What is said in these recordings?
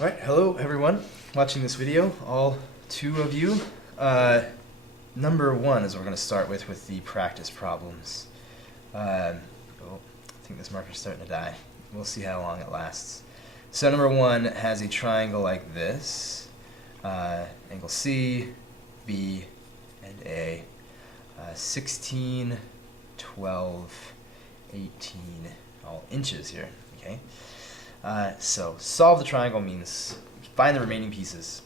Alright, hello everyone watching this video, all two of you. Number one is what we're going to start with the practice problems. I think this marker's starting to die. We'll see how long it lasts. So number one has a triangle like this. Angle C, B, and A. 16, 12, 18, all inches here, okay? So solve the triangle means find the remaining pieces.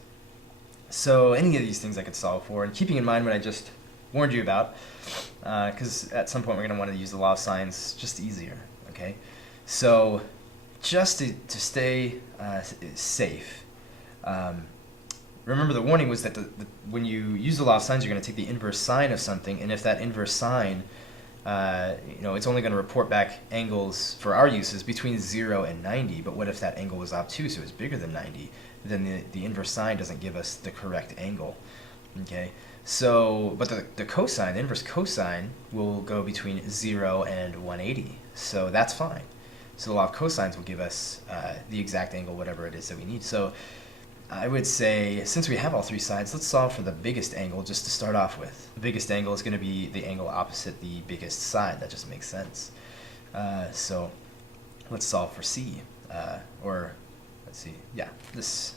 So any of these things I could solve for, and keeping in mind what I just warned you about, because at some point we're going to want to use the law of sines just easier, okay? So just to stay safe, remember the warning was that when you use the law of sines, you're going to take the inverse sine of something, and if that inverse sine it's only going to report back angles for our uses between 0 and 90, but what if that angle was obtuse, so it's bigger than 90? Then the inverse sine doesn't give us the correct angle, okay? So, but the cosine, the inverse cosine, will go between 0 and 180, so that's fine. So the law of cosines will give us the exact angle, whatever it is that we need. So I would say, since we have all three sides, let's solve for the biggest angle just to start off with. The biggest angle is going to be the angle opposite the biggest side. That just makes sense. So let's solve for C. Or, let's see, yeah, this,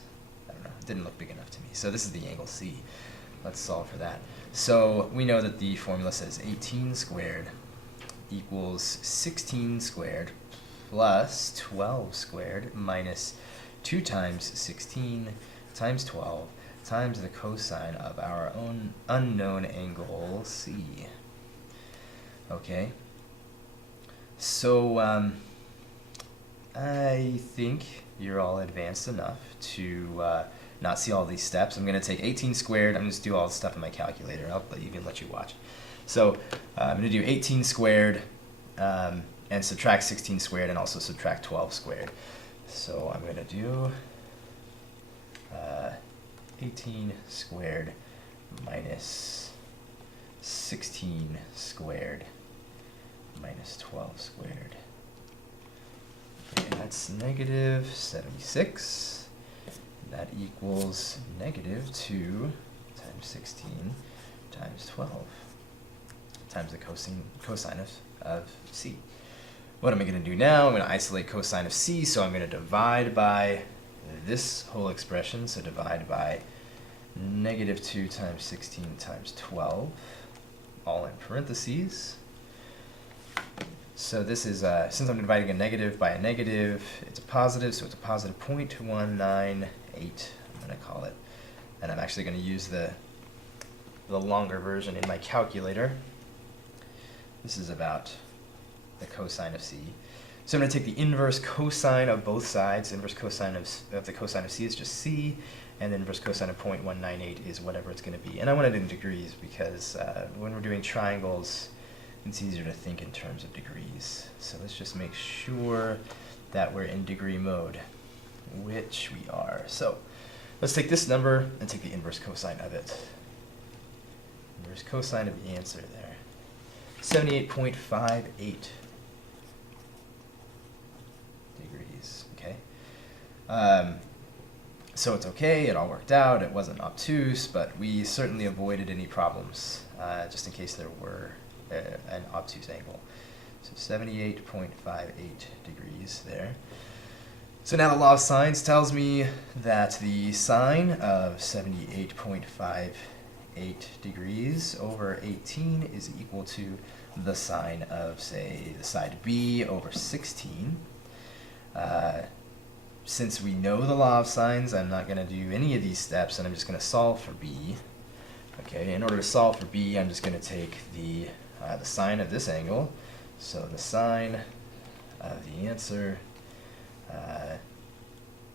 I don't know, didn't look big enough to me. So this is the angle C. Let's solve for that. So we know that the formula says 18 squared equals 16 squared plus 12 squared minus 2 times 16 times 12 times the cosine of our own unknown angle C. Okay, so I think you're all advanced enough to not see all these steps. I'm going to take 18 squared. I'm going to do all the stuff in my calculator. I'll even let you watch. So I'm going to do 18 squared and subtract 16 squared and also subtract 12 squared. So I'm going to do 18 squared minus 16 squared minus 12 squared. Okay, that's negative 76. That equals negative 2 times 16 times 12 times the cosine of C. What am I going to do now? I'm going to isolate cosine of C, so I'm going to divide by this whole expression, so divide by negative 2 times 16 times 12, all in parentheses. So this is, since I'm dividing a negative by a negative, it's a positive, so it's a positive 0.198, I'm going to call it. And I'm actually going to use the longer version in my calculator. This is about the cosine of C. So I'm going to take the inverse cosine of both sides. Inverse cosine of the cosine of C is just C, and the inverse cosine of 0.198 is whatever it's going to be. And I want it in degrees because when we're doing triangles, it's easier to think in terms of degrees. So let's just make sure that we're in degree mode, which we are. So let's take this number and take the inverse cosine of it. Inverse cosine of the answer there. 78.58 degrees, okay? So it's okay, it all worked out, it wasn't obtuse, but we certainly avoided any problems, just in case there were an obtuse angle. So 78.58 degrees there. So now the law of sines tells me that the sine of 78.58 degrees over 18 is equal to the sine of, say, the side B over 16. Since we know the law of sines, I'm not going to do any of these steps, and I'm just going to solve for B. Okay, in order to solve for B, I'm just going to take the sine of this angle. So the sine of the answer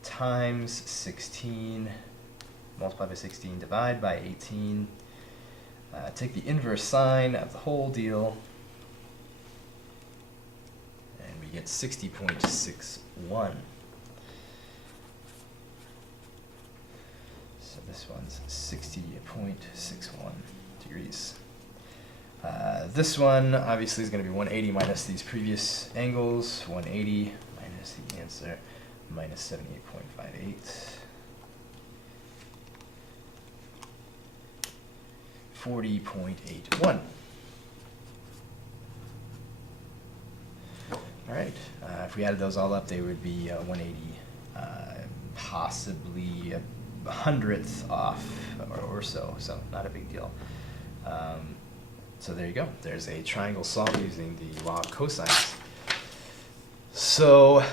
times 16, multiply by 16, divide by 18, take the inverse sine of the whole deal, and we get 60.61. So this one's 60.61 degrees. This one obviously is going to be 180 minus these previous angles, 180 minus the answer minus 78.58. 40.81. All right, if we added those all up, they would be 180, possibly a hundredth off or so not a big deal. So there you go. There's a triangle solved using the law of cosines. So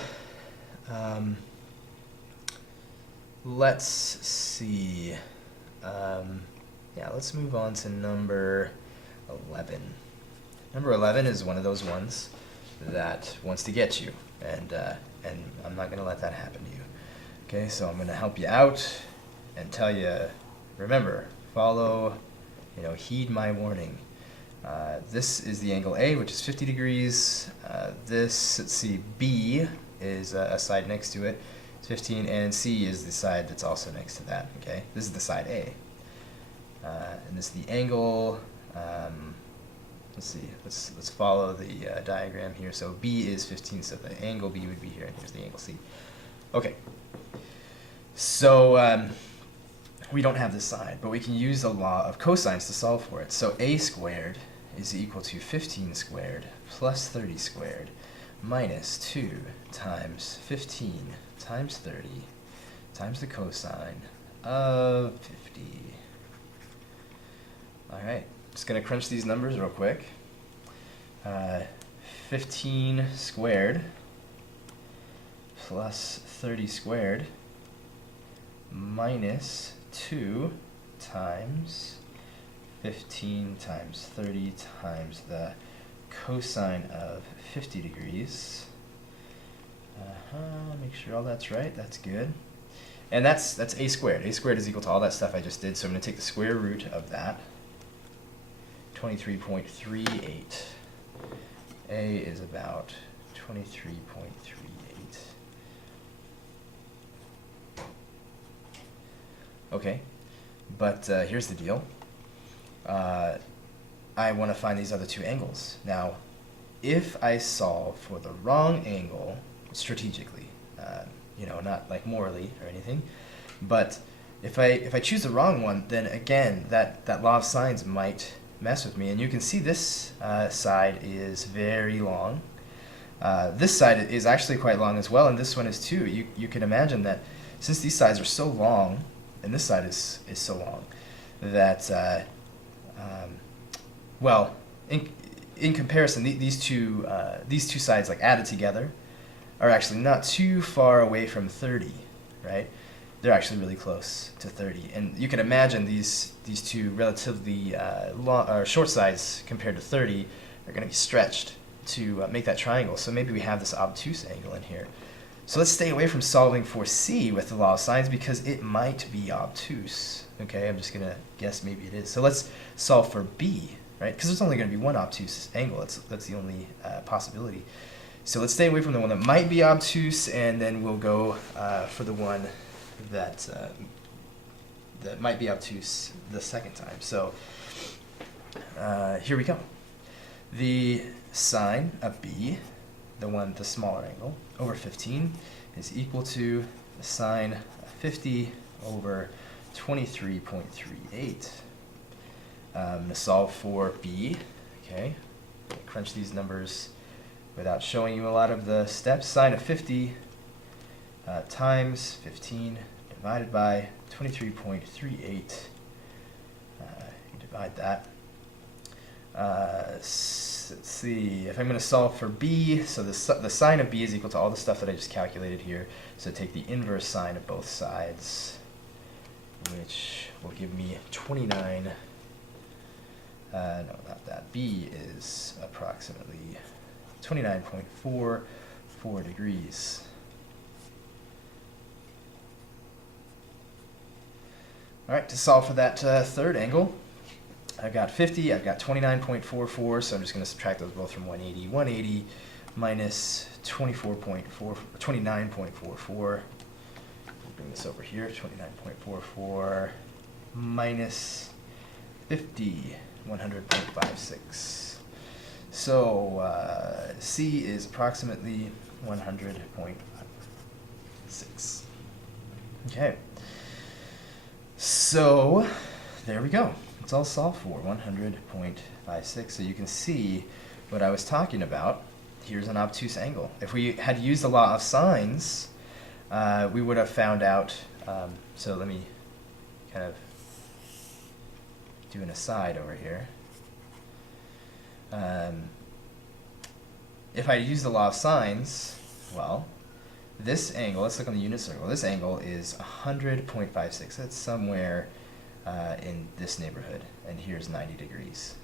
let's see. Yeah, let's move on to number 11. Number 11 is one of those ones that wants to get you, and I'm not going to let that happen to you. Okay, so I'm going to help you out and tell you, remember, follow, heed my warning. This is the angle A, which is 50 degrees. This, let's see, B is a side next to it. It's 15, and C is the side that's also next to that. Okay, this is the side A. And this is the angle. Let's see. Let's follow the diagram here. So B is 15, so the angle B would be here, and here's the angle C. Okay. So we don't have this side, but we can use the law of cosines to solve for it. So A squared is equal to 15 squared plus 30 squared minus 2 times 15 times 30 times the cosine of 50. All right, just going to crunch these numbers real quick. 15 squared plus 30 squared minus 2 times 15 times 30 times the cosine of 50 degrees. Make sure all that's right. That's good. And that's a squared. A squared is equal to all that stuff I just did, so I'm going to take the square root of that. 23.38. A is about 23.38. Okay, but here's the deal. I want to find these other two angles. Now, if I solve for the wrong angle strategically, not like morally or anything, but if I choose the wrong one, then again, that law of sines might mess with me. And you can see this side is very long. This side is actually quite long as well, and this one is too. You can imagine that since these sides are so long, and this side is so long, that well, in comparison, these two sides, like added together, are actually not too far away from 30, right? They're actually really close to 30, and you can imagine these two relatively long or short sides compared to 30 are going to be stretched to make that triangle. So maybe we have this obtuse angle in here. So let's stay away from solving for C with the law of sines because it might be obtuse. Okay, I'm just going to guess maybe it is. So let's solve for B, right? Because there's only going to be one obtuse angle. That's the only possibility. So let's stay away from the one that might be obtuse, and then we'll go for the one that might be obtuse the second time. So here we go. The sine of B, the smaller angle, over 15 is equal to the sine of 50 over 23.38. I'm going to solve for B. Okay, crunch these numbers without showing you a lot of the steps. Sine of 50 times 15 divided by 23.38. You divide that. Let's see, if I'm going to solve for B, so the sine of B is equal to all the stuff that I just calculated here. So take the inverse sine of both sides, which will give me 29. No, not that. B is approximately 29.44 degrees. All right, to solve for that third angle, I've got 50, I've got 29.44, so I'm just going to subtract those both from 180. 180 minus 29.44. Bring this over here, 29.44 minus 50, 100.56. So C is approximately 100.56. 6. Okay. So there we go. It's all solved for 100.56. So you can see what I was talking about. Here's an obtuse angle. If we had used the law of sines, we would have found out. So let me kind of do an aside over here. If I use the law of sines, well, this angle, let's look on the unit circle, this angle is 100.56. That's somewhere in this neighborhood, and here's 90 degrees.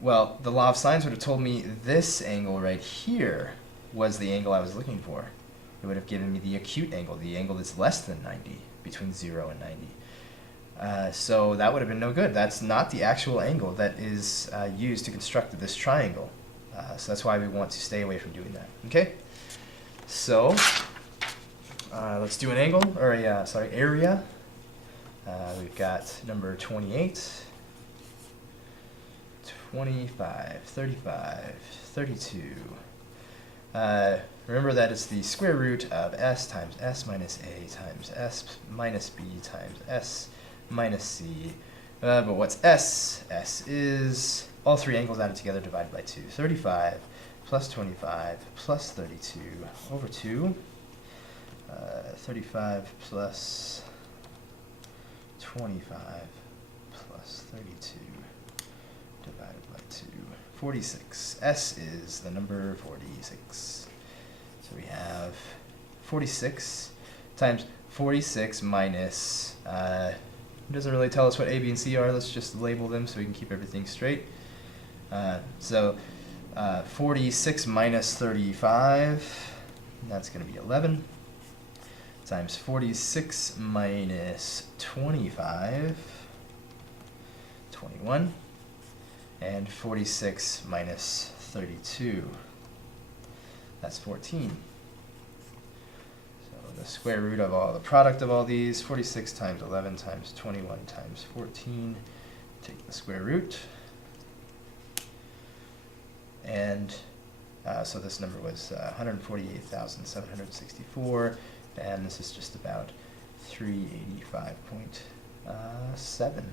Well, the law of sines would have told me this angle right here was the angle I was looking for. It would have given me the acute angle, the angle that's less than 90, between 0 and 90. So that would have been no good. That's not the actual angle that is used to construct this triangle. So that's why we want to stay away from doing that. Okay? So let's do an angle, or a, area. We've got number 28, 25, 35, 32. Remember that it's the square root of s times s minus a times s minus b times s minus c. But what's s? S is all three angles added together divided by 2. 35 plus 25 plus 32 over 2. 35 plus 25 plus 32 divided by 2. 46. S is the number 46. So we have 46 times 46 minus, it doesn't really tell us what A, B, and C are. Let's just label them so we can keep everything straight. 46 minus 35, that's going to be 11, times 46 minus 25, 21, and 46 minus 32, that's 14. So the square root of all, the product of all these, 46 times 11 times 21 times 14, take the square root. And so this number was 148,764, and this is just about 385.7.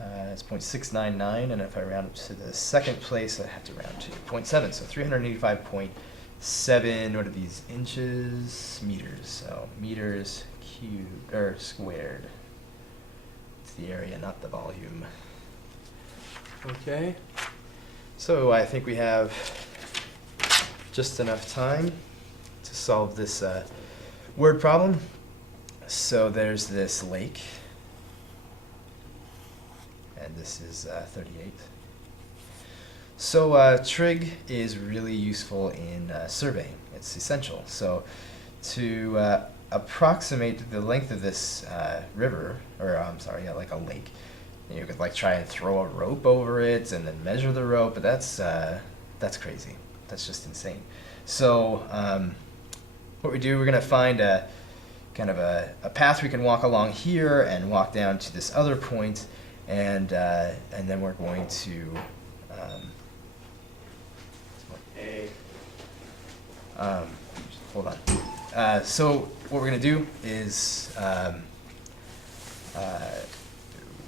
It's 0.699, and if I round up to the second place, I have to round to 0.7. So 385.7, what are these, inches, meters? So meters cubed, or squared. It's the area, not the volume. Okay. So I think we have just enough time to solve this word problem. So there's this lake, and this is 38. So trig is really useful in surveying. It's essential. So to approximate the length of this river, or like a lake, you could like try and throw a rope over it and then measure the rope, but that's crazy. That's just insane. So what we do, we're gonna find a kind of a path we can walk along here and walk down to this other point, and then we're going to hold on. So what we're gonna do is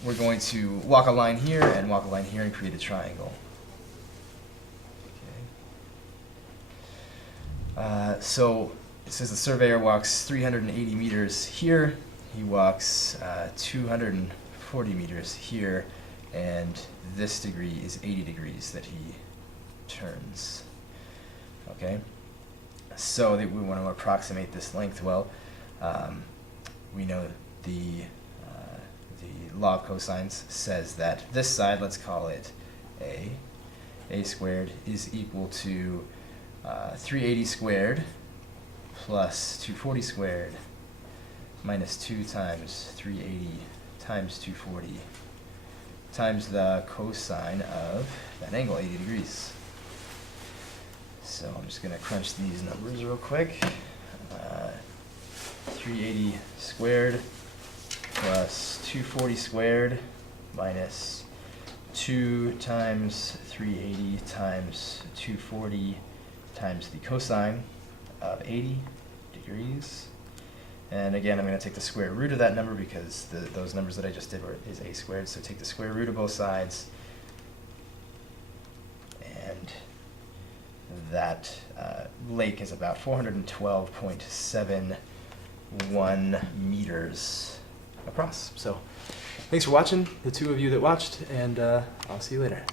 we're going to walk a line here and walk a line here and create a triangle. Okay. So it says the surveyor walks 380 meters here. He walks 240 meters here, and this degree is 80 degrees that he turns. Okay. So we want to approximate this length. Well, we know the law of cosines says that this side, let's call it a squared is equal to 380 squared plus 240 squared minus 2 times 380 times 240 times the cosine of that angle, 80 degrees. So I'm just going to crunch these numbers real quick. 380 squared plus 240 squared minus 2 times 380 times 240 times the cosine of 80 degrees. degrees. And again, I'm going to take the square root of that number because those numbers that I just did is a squared. So take the square root of both sides. And that lake is about 412.71 meters across. So thanks for watching, the two of you that watched, and I'll see you later.